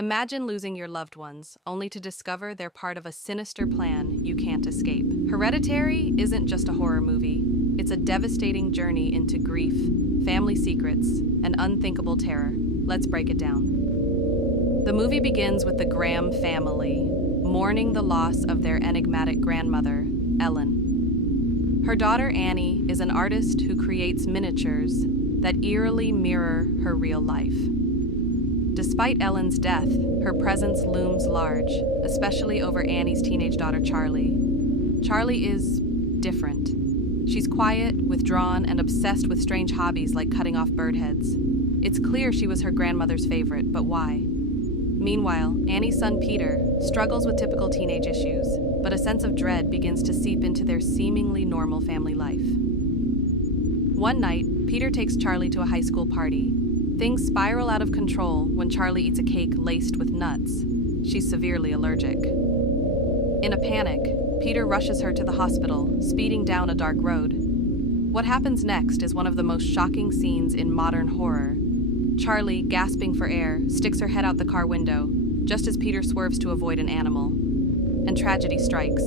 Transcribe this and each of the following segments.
Imagine losing your loved ones, only to discover they're part of a sinister plan you can't escape. Hereditary isn't just a horror movie, it's a devastating journey into grief, family secrets, and unthinkable terror. Let's break it down. The movie begins with the Graham family mourning the loss of their enigmatic grandmother, Ellen. Her daughter Annie is an artist who creates miniatures that eerily mirror her real life. Despite Ellen's death, her presence looms large, especially over Annie's teenage daughter Charlie. Charlie is different. She's quiet, withdrawn, and obsessed with strange hobbies like cutting off bird heads. It's clear she was her grandmother's favorite, but why? Meanwhile, Annie's son Peter struggles with typical teenage issues, but a sense of dread begins to seep into their seemingly normal family life. One night, Peter takes Charlie to a high school party. Things spiral out of control when Charlie eats a cake laced with nuts. She's severely allergic. In a panic, Peter rushes her to the hospital, speeding down a dark road. What happens next is one of the most shocking scenes in modern horror. Charlie, gasping for air, sticks her head out the car window, just as Peter swerves to avoid an animal. And tragedy strikes.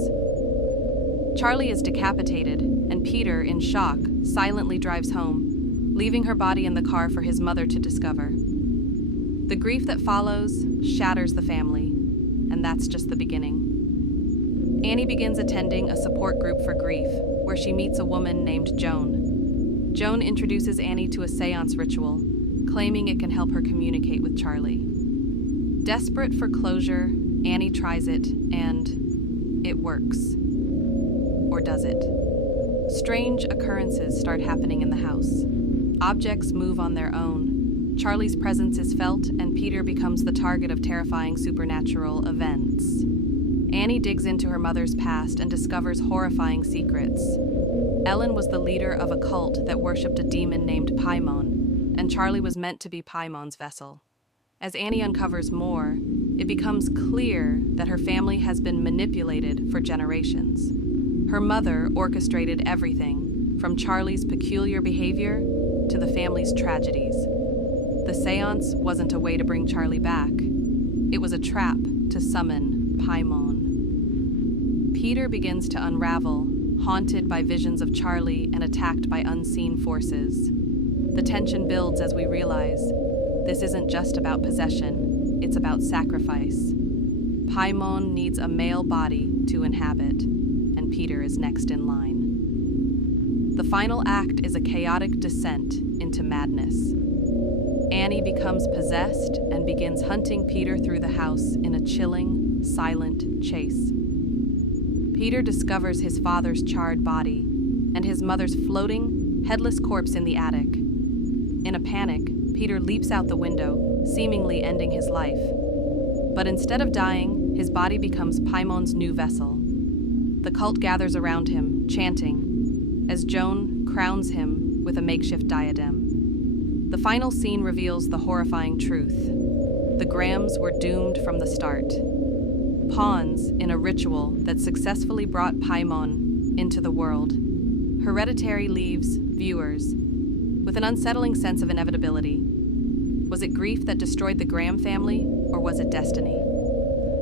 Charlie is decapitated, and Peter, in shock, silently drives home, leaving her body in the car for his mother to discover. The grief that follows shatters the family, and that's just the beginning. Annie begins attending a support group for grief, where she meets a woman named Joan. Joan introduces Annie to a seance ritual, claiming it can help her communicate with Charlie. Desperate for closure, Annie tries it, and it works. Or does it? Strange occurrences start happening in the house. Objects move on their own. Charlie's presence is felt, and Peter becomes the target of terrifying supernatural events. Annie digs into her mother's past and discovers horrifying secrets. Ellen was the leader of a cult that worshipped a demon named Paimon, and Charlie was meant to be Paimon's vessel. As Annie uncovers more, it becomes clear that her family has been manipulated for generations. Her mother orchestrated everything, from Charlie's peculiar behavior to the family's tragedies. The seance wasn't a way to bring Charlie back. It was a trap to summon Paimon. Peter begins to unravel, haunted by visions of Charlie and attacked by unseen forces. The tension builds as we realize this isn't just about possession, it's about sacrifice. Paimon needs a male body to inhabit, and Peter is next in line. The final act is a chaotic descent into madness. Annie becomes possessed and begins hunting Peter through the house in a chilling, silent chase. Peter discovers his father's charred body and his mother's floating, headless corpse in the attic. In a panic, Peter leaps out the window, seemingly ending his life. But instead of dying, his body becomes Paimon's new vessel. The cult gathers around him, chanting, as Joan crowns him with a makeshift diadem. The final scene reveals the horrifying truth. The Grahams were doomed from the start. Pawns in a ritual that successfully brought Paimon into the world. Hereditary leaves viewers with an unsettling sense of inevitability. Was it grief that destroyed the Graham family, or was it destiny?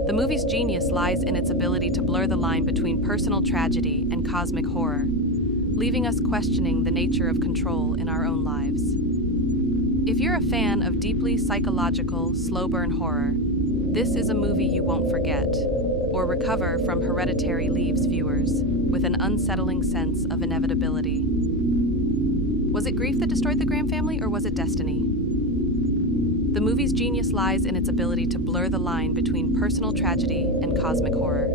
The movie's genius lies in its ability to blur the line between personal tragedy and cosmic horror, leaving us questioning the nature of control in our own lives. If you're a fan of deeply psychological, slow-burn horror, this is a movie you won't forget, or recover from Hereditary leaves viewers with an unsettling sense of inevitability. Was it grief that destroyed the Graham family, or was it destiny? The movie's genius lies in its ability to blur the line between personal tragedy and cosmic horror,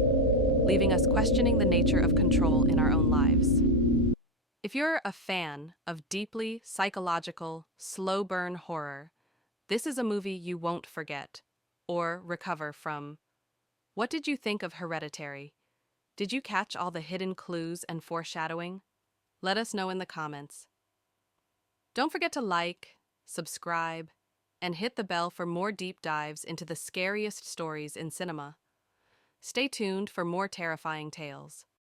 leaving us questioning the nature of control in our own lives. If you're a fan of deeply psychological, slow-burn horror, this is a movie you won't forget or recover from. What did you think of Hereditary? Did you catch all the hidden clues and foreshadowing? Let us know in the comments. Don't forget to like, subscribe, and hit the bell for more deep dives into the scariest stories in cinema. Stay tuned for more terrifying tales.